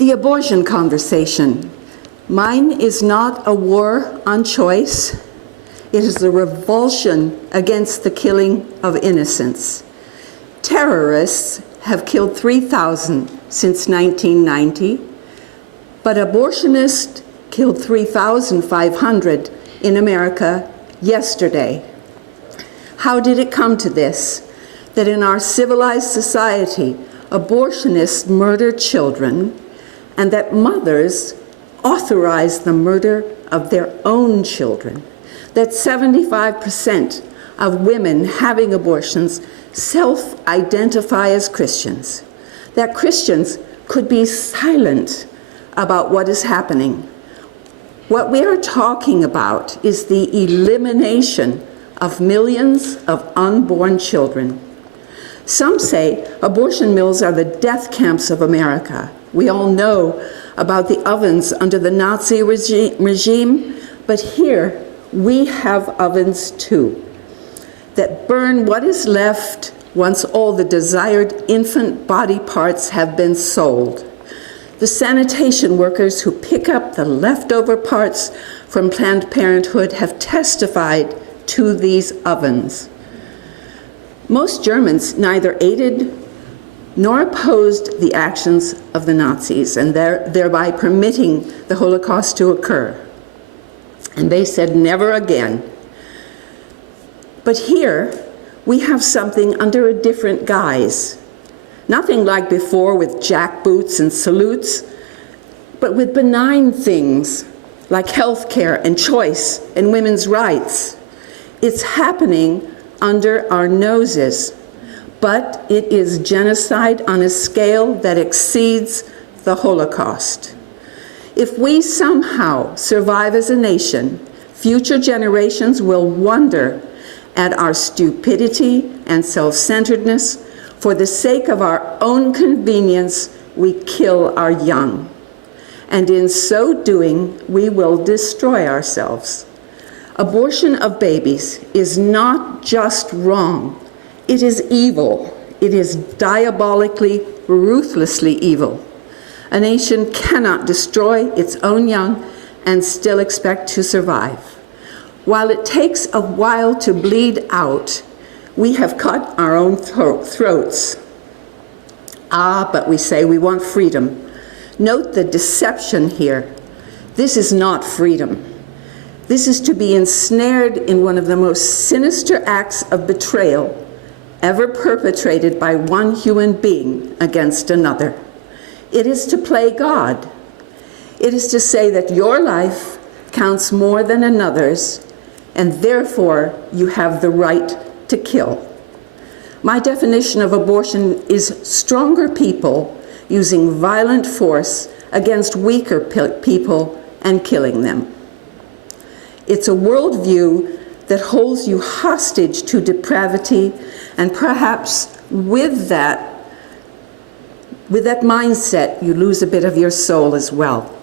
The abortion conversation. Mine is not a war on choice. It is a revulsion against the killing of innocents. Terrorists have killed 3,000 since 1990, but abortionists killed 3,500 in America yesterday. How did it come to this? That in our civilized society, abortionists murder children, and that mothers authorize the murder of their own children. That 75% of women having abortions self-identify as Christians. That Christians could be silent about what is happening. What we are talking about is the elimination of millions of unborn children. Some say abortion mills are the death camps of America. We all know about the ovens under the Nazi regime, but here we have ovens too, that burn what is left once all the desired infant body parts have been sold. The sanitation workers who pick up the leftover parts from Planned Parenthood have testified to these ovens. Most Germans neither aided nor opposed the actions of the Nazis, and thereby permitting the Holocaust to occur. And they said never again. But here we have something under a different guise. Nothing like before with jackboots and salutes, but with benign things like health care and choice and women's rights. It's happening under our noses, but it is genocide on a scale that exceeds the Holocaust. If we somehow survive as a nation, future generations will wonder at our stupidity and self-centeredness. For the sake of our own convenience, we kill our young. And in so doing, we will destroy ourselves. Abortion of babies is not just wrong, it is evil. It is diabolically, ruthlessly evil. A nation cannot destroy its own young and still expect to survive. While it takes a while to bleed out, we have cut our own throats. But we say we want freedom. Note the deception here. This is not freedom. This is to be ensnared in one of the most sinister acts of betrayal ever perpetrated by one human being against another. It is to play God. It is to say that your life counts more than another's, and therefore you have the right to kill. My definition of abortion is stronger people using violent force against weaker people and killing them. It's a worldview that holds you hostage to depravity, and perhaps with that mindset, you lose a bit of your soul as well.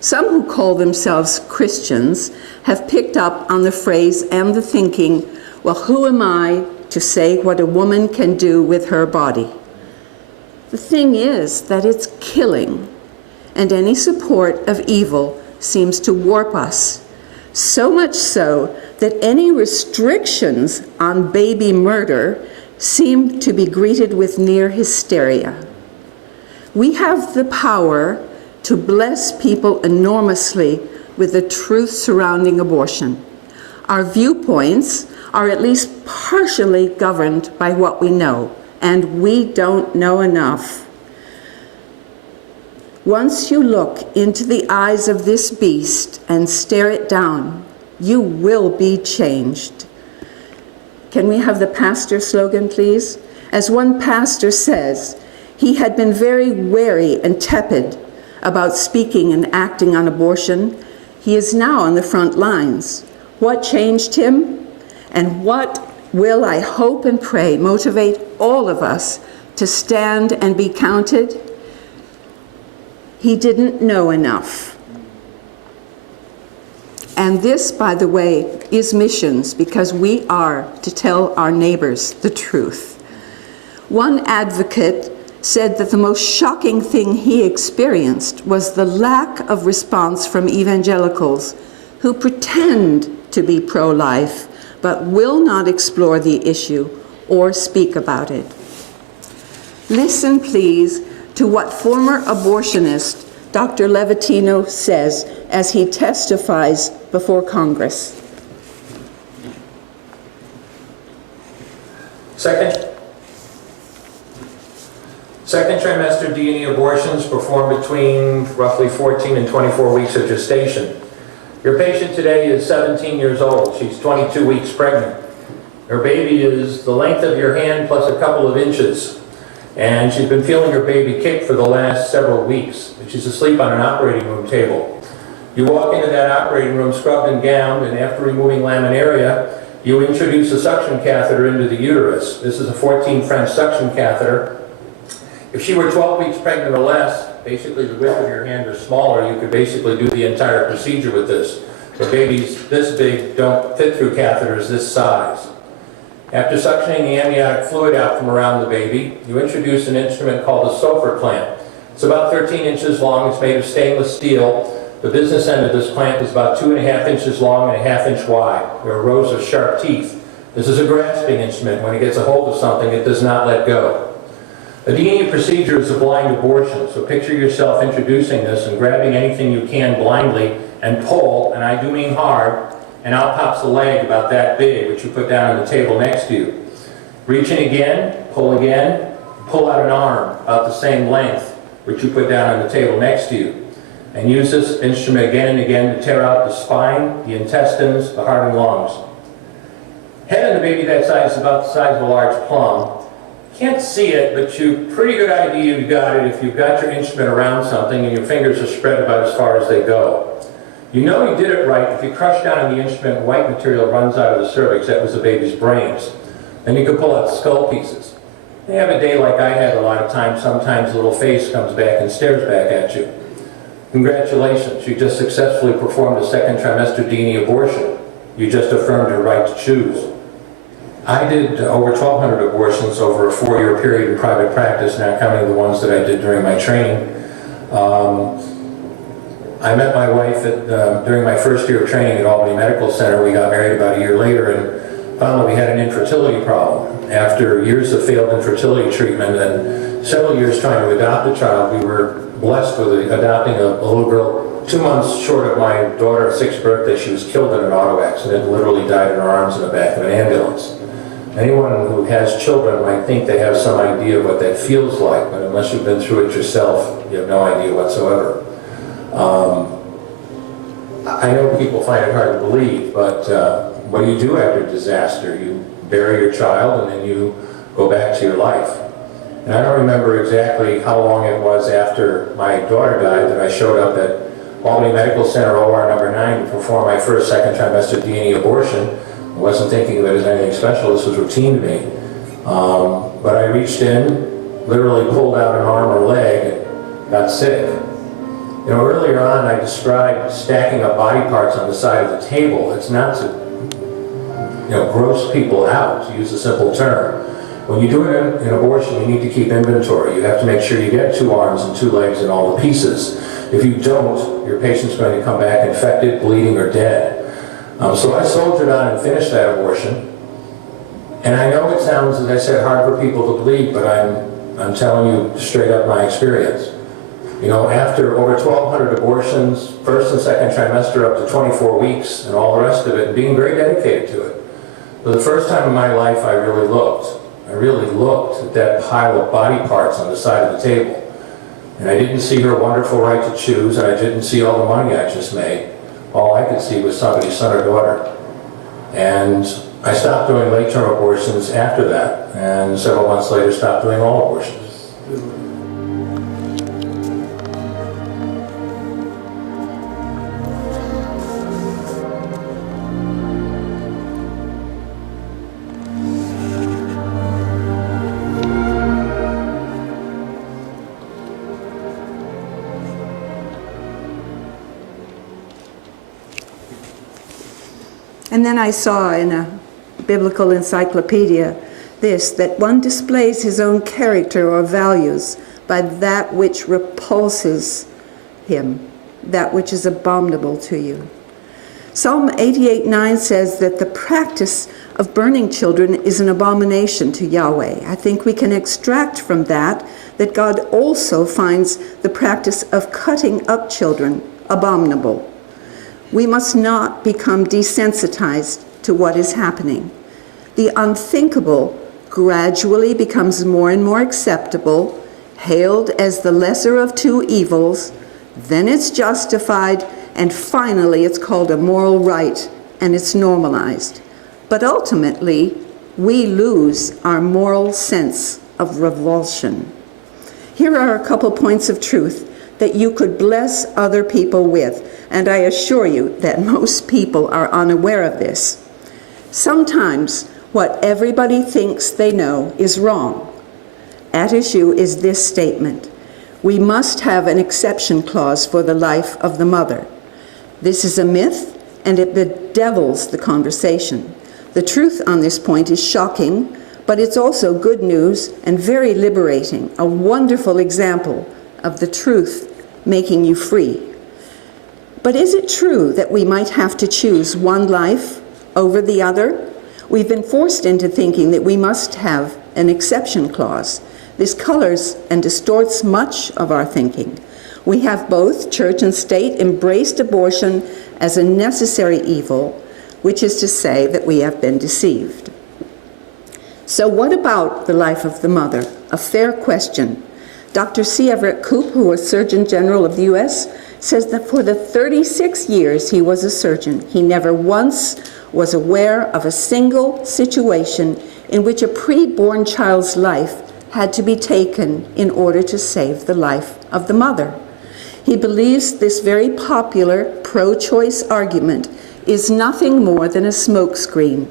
Some who call themselves Christians have picked up on the phrase and the thinking, well, who am I to say what a woman can do with her body? The thing is that it's killing, and any support of evil seems to warp us. So much so that any restrictions on baby murder seem to be greeted with near hysteria. We have the power to bless people enormously with the truth surrounding abortion. Our viewpoints are at least partially governed by what we know, and we don't know enough. Once you look into the eyes of this beast and stare it down, you will be changed. Can we have the pastor slogan, please? As one pastor says, he had been very wary and tepid about speaking and acting on abortion. He is now on the front lines. What changed him? And what will, I hope and pray, motivate all of us to stand and be counted? He didn't know enough. And this, by the way, is missions, because we are to tell our neighbors the truth. One advocate said that the most shocking thing he experienced was the lack of response from evangelicals who pretend to be pro-life but will not explore the issue or speak about it. Listen, please, to what former abortionist Dr. Levatino says as he testifies before Congress. Second trimester D&E abortions performed between roughly 14 and 24 weeks of gestation. Your patient today is 17 years old. She's 22 weeks pregnant. Her baby is the length of your hand plus a couple of inches. And she's been feeling her baby kick for the last several weeks. She's asleep on an operating room table. You walk into that operating room scrubbed and gowned, and after removing laminaria, you introduce a suction catheter into the uterus. This is a 14 French suction catheter. If she were 12 weeks pregnant or less, basically the width of your hand is smaller, you could basically do the entire procedure with this. The babies this big don't fit through catheters this size. After suctioning the amniotic fluid out from around the baby, you introduce an instrument called a Sofer clamp. It's about 13 inches long, it's made of stainless steel. The business end of this clamp is about 2.5 inches long and 1/2 inch wide. There are rows of sharp teeth. This is a grasping instrument. When it gets a hold of something, it does not let go. A D&E procedure is a blind abortion, so picture yourself introducing this and grabbing anything you can blindly and pull, and I do mean hard, and out pops the leg about that big, which you put down on the table next to you. Reach in again, pull out an arm about the same length, which you put down on the table next to you. And use this instrument again and again to tear out the spine, the intestines, the heart and lungs. Head on the baby that size is about the size of a large plum. Can't see it, but you pretty good idea you've got it if you've got your instrument around something and your fingers are spread about as far as they go. You know you did it right if you crush down on the instrument and white material runs out of the cervix. That was the baby's brains. Then you can pull out skull pieces. You have a day like I had a lot of times. Sometimes the little face comes back and stares back at you. Congratulations, you just successfully performed a second trimester D&E abortion. You just affirmed your right to choose. I did over 1,200 abortions over a 4-year period in private practice, not counting the ones that I did during my training. I met my wife during my first year of training at Albany Medical Center. We got married about a year later and found that we had an infertility problem. After years of failed infertility treatment and several years trying to adopt a child, we were blessed with adopting a little girl 2 months short of my daughter's 6th birthday. She was killed in an auto accident, literally died in her arms in the back of an ambulance. Anyone who has children might think they have some idea of what that feels like, but unless you've been through it yourself, you have no idea whatsoever. I know people find it hard to believe, but what do you do after disaster? You bury your child and then you go back to your life. And I don't remember exactly how long it was after my daughter died that I showed up at Albany Medical Center OR number 9 to perform my first second trimester D&E abortion. I wasn't thinking of it as anything special. This was routine to me. But I reached in, literally pulled out an arm or leg, and got sick. You know, earlier on I described stacking up body parts on the side of the table. It's not to, gross people out, to use a simple term. When you do an abortion, you need to keep inventory. You have to make sure you get 2 arms and 2 legs and all the pieces. If you don't, your patient's going to come back infected, bleeding, or dead. So I soldiered on and finished that abortion. And I know it sounds, as I said, hard for people to believe, but I'm telling you straight up my experience. You know, after over 1,200 abortions, first and second trimester up to 24 weeks, and all the rest of it, and being very dedicated to it. For the first time in my life, I really looked at that pile of body parts on the side of the table. And I didn't see her wonderful right to choose, and I didn't see all the money I just made. All I could see was somebody's son or daughter. And I stopped doing late-term abortions after that, and several months later stopped doing all abortions. And then I saw in a biblical encyclopedia this, that one displays his own character or values by that which repulses him, that which is abominable to you. Psalm 88:9 says that the practice of burning children is an abomination to Yahweh. I think we can extract from that God also finds the practice of cutting up children abominable. We must not become desensitized to what is happening. The unthinkable gradually becomes more and more acceptable, hailed as the lesser of two evils, then it's justified, and finally it's called a moral right, and it's normalized. But ultimately, we lose our moral sense of revulsion. Here are a couple points of truth that you could bless other people with, and I assure you that most people are unaware of this. Sometimes what everybody thinks they know is wrong. At issue is this statement: we must have an exception clause for the life of the mother. This is a myth, and it bedevils the conversation. The truth on this point is shocking, but it's also good news and very liberating, a wonderful example of the truth making you free. But is it true that we might have to choose one life over the other? We've been forced into thinking that we must have an exception clause. This colors and distorts much of our thinking. We have both church and state embraced abortion as a necessary evil, which is to say that we have been deceived. So what about the life of the mother? A fair question. Dr. C. Everett Koop, who was Surgeon General of the U.S., says that for the 36 years he was a surgeon, he never once was aware of a single situation in which a preborn child's life had to be taken in order to save the life of the mother. He believes this very popular pro-choice argument is nothing more than a smokescreen.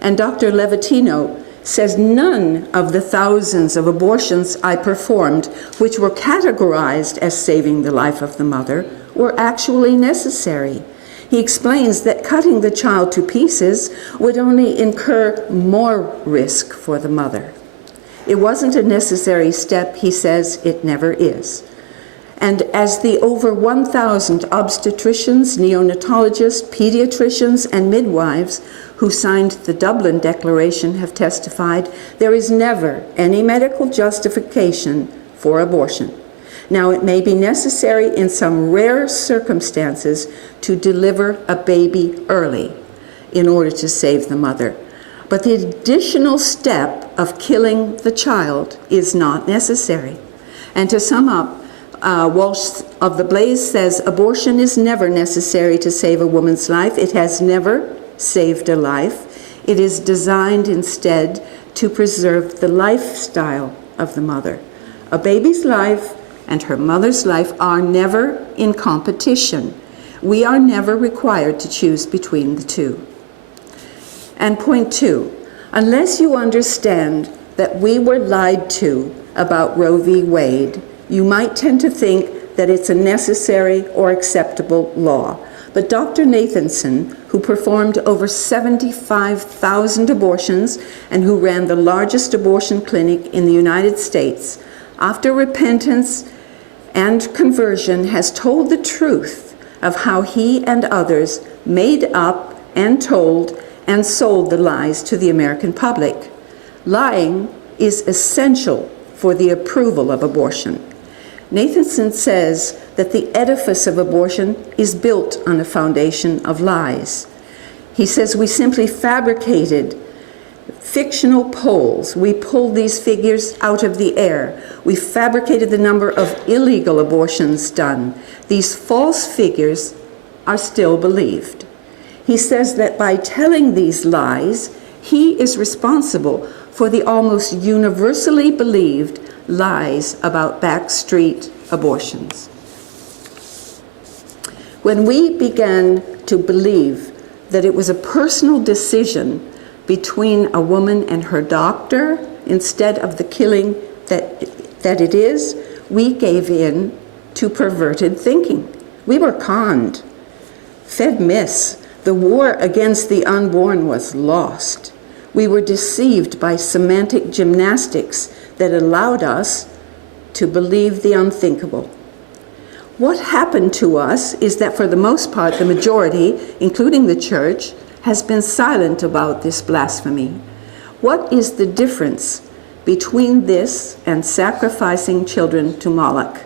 And Dr. Levitino says none of the thousands of abortions I performed, which were categorized as saving the life of the mother, were actually necessary. He explains that cutting the child to pieces would only incur more risk for the mother. It wasn't a necessary step, he says. It never is. And as the over 1,000 obstetricians, neonatologists, pediatricians, and midwives who signed the Dublin Declaration have testified, there is never any medical justification for abortion. Now, it may be necessary in some rare circumstances to deliver a baby early in order to save the mother. But the additional step of killing the child is not necessary. And to sum up, Walsh of the Blaze says, abortion is never necessary to save a woman's life. It has never saved a life. It is designed instead to preserve the lifestyle of the mother. A baby's life and her mother's life are never in competition. We are never required to choose between the two. And point two, unless you understand that we were lied to about Roe v. Wade, you might tend to think that it's a necessary or acceptable law. But Dr. Nathanson, who performed over 75,000 abortions and who ran the largest abortion clinic in the United States, after repentance and conversion, has told the truth of how he and others made up and told and sold the lies to the American public. Lying is essential for the approval of abortion. Nathanson says that the edifice of abortion is built on a foundation of lies. He says we simply fabricated fictional polls. We pulled these figures out of the air. We fabricated the number of illegal abortions done. These false figures are still believed. He says that by telling these lies, he is responsible for the almost universally believed lies about backstreet abortions. When we began to believe that it was a personal decision between a woman and her doctor instead of the killing that it is, we gave in to perverted thinking. We were conned, fed myths. The war against the unborn was lost. We were deceived by semantic gymnastics that allowed us to believe the unthinkable. What happened to us is that for the most part, the majority, including the church, has been silent about this blasphemy. What is the difference between this and sacrificing children to Moloch?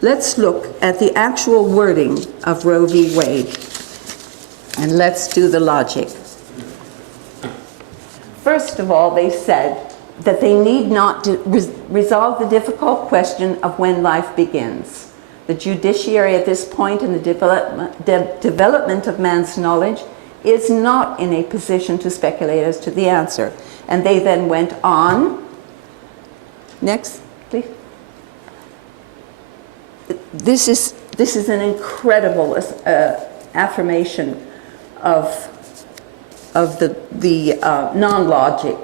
Let's look at the actual wording of Roe v. Wade, and let's do the logic. First of all, they said that they need not resolve the difficult question of when life begins. The judiciary at this point in the development of man's knowledge is not in a position to speculate as to the answer. And they then went on. Next, please. This is an incredible affirmation of the non-logic.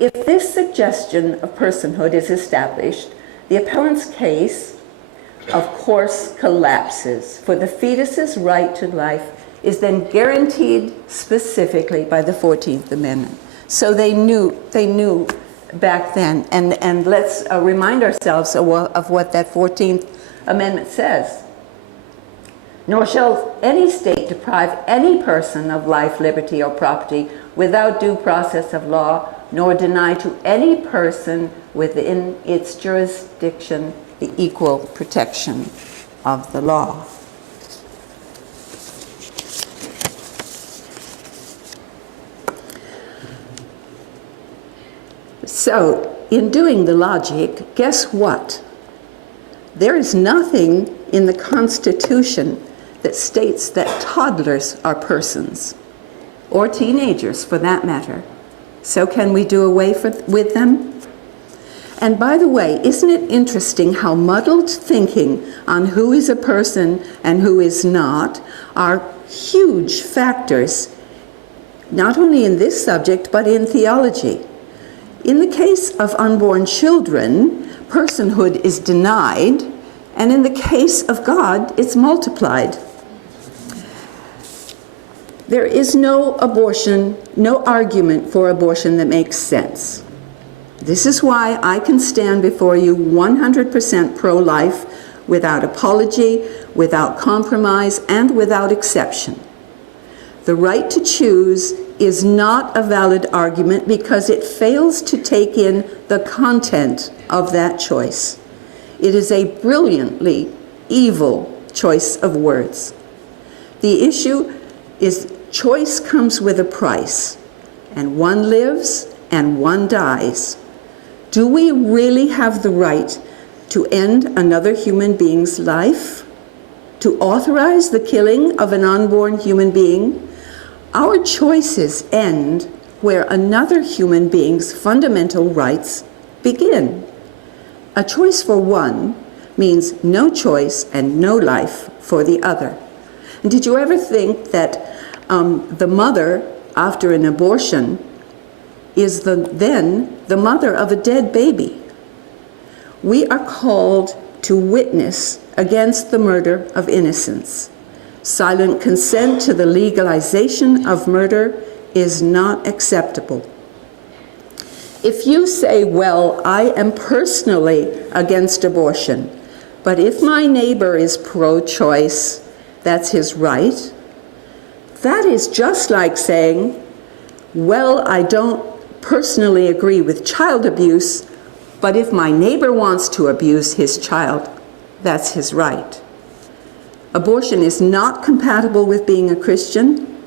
If this suggestion of personhood is established, the appellant's case, of course, collapses, for the fetus's right to life is then guaranteed specifically by the 14th Amendment. So they knew back then, and let's remind ourselves of what that 14th Amendment says. Nor shall any state deprive any person of life, liberty, or property without due process of law, nor deny to any person within its jurisdiction the equal protection of the law. So, in doing the logic, guess what? There is nothing in the Constitution that states that toddlers are persons, or teenagers for that matter. So can we do away with them? And by the way, isn't it interesting how muddled thinking on who is a person and who is not are huge factors, not only in this subject, but in theology. In the case of unborn children, personhood is denied, and in the case of God, it's multiplied. There is no abortion, no argument for abortion that makes sense. This is why I can stand before you 100% pro-life, without apology, without compromise, and without exception. The right to choose is not a valid argument because it fails to take in the content of that choice. It is a brilliantly evil choice of words. The issue is choice comes with a price, and one lives and one dies. Do we really have the right to end another human being's life? To authorize the killing of an unborn human being? Our choices end where another human being's fundamental rights begin. A choice for one means no choice and no life for the other. And did you ever think that the mother, after an abortion, is then the mother of a dead baby? We are called to witness against the murder of innocents. Silent consent to the legalization of murder is not acceptable. If you say, well, I am personally against abortion, but if my neighbor is pro-choice, that's his right, that is just like saying, well, I don't personally agree with child abuse, but if my neighbor wants to abuse his child, that's his right. Abortion is not compatible with being a Christian.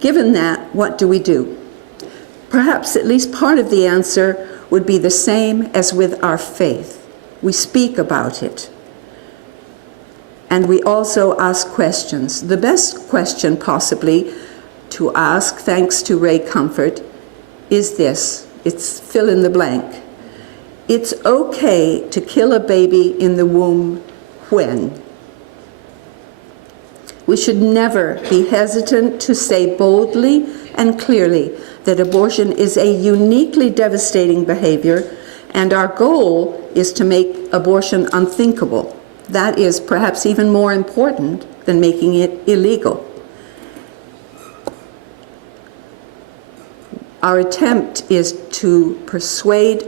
Given that, what do we do? Perhaps at least part of the answer would be the same as with our faith. We speak about it. And we also ask questions. The best question possibly to ask, thanks to Ray Comfort, is this. It's fill in the blank. It's okay to kill a baby in the womb when? We should never be hesitant to say boldly and clearly that abortion is a uniquely devastating behavior, and our goal is to make abortion unthinkable. That is perhaps even more important than making it illegal. Our attempt is to persuade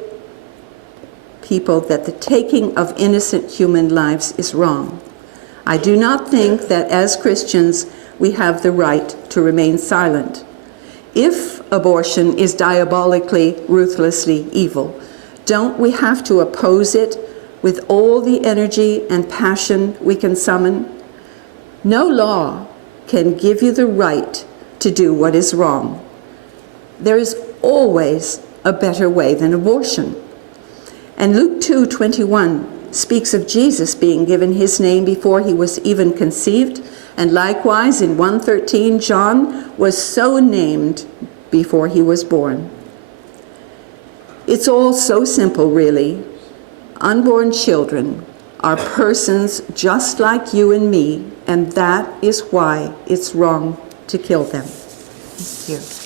people that the taking of innocent human lives is wrong. I do not think that as Christians we have the right to remain silent. If abortion is diabolically, ruthlessly evil, don't we have to oppose it with all the energy and passion we can summon? No law can give you the right to do what is wrong. There is always a better way than abortion. And Luke 2:21 speaks of Jesus being given his name before he was even conceived, and likewise in 1:13 John was so named before he was born. It's all so simple, really. Unborn children are persons just like you and me, and that is why it's wrong to kill them. Thank you.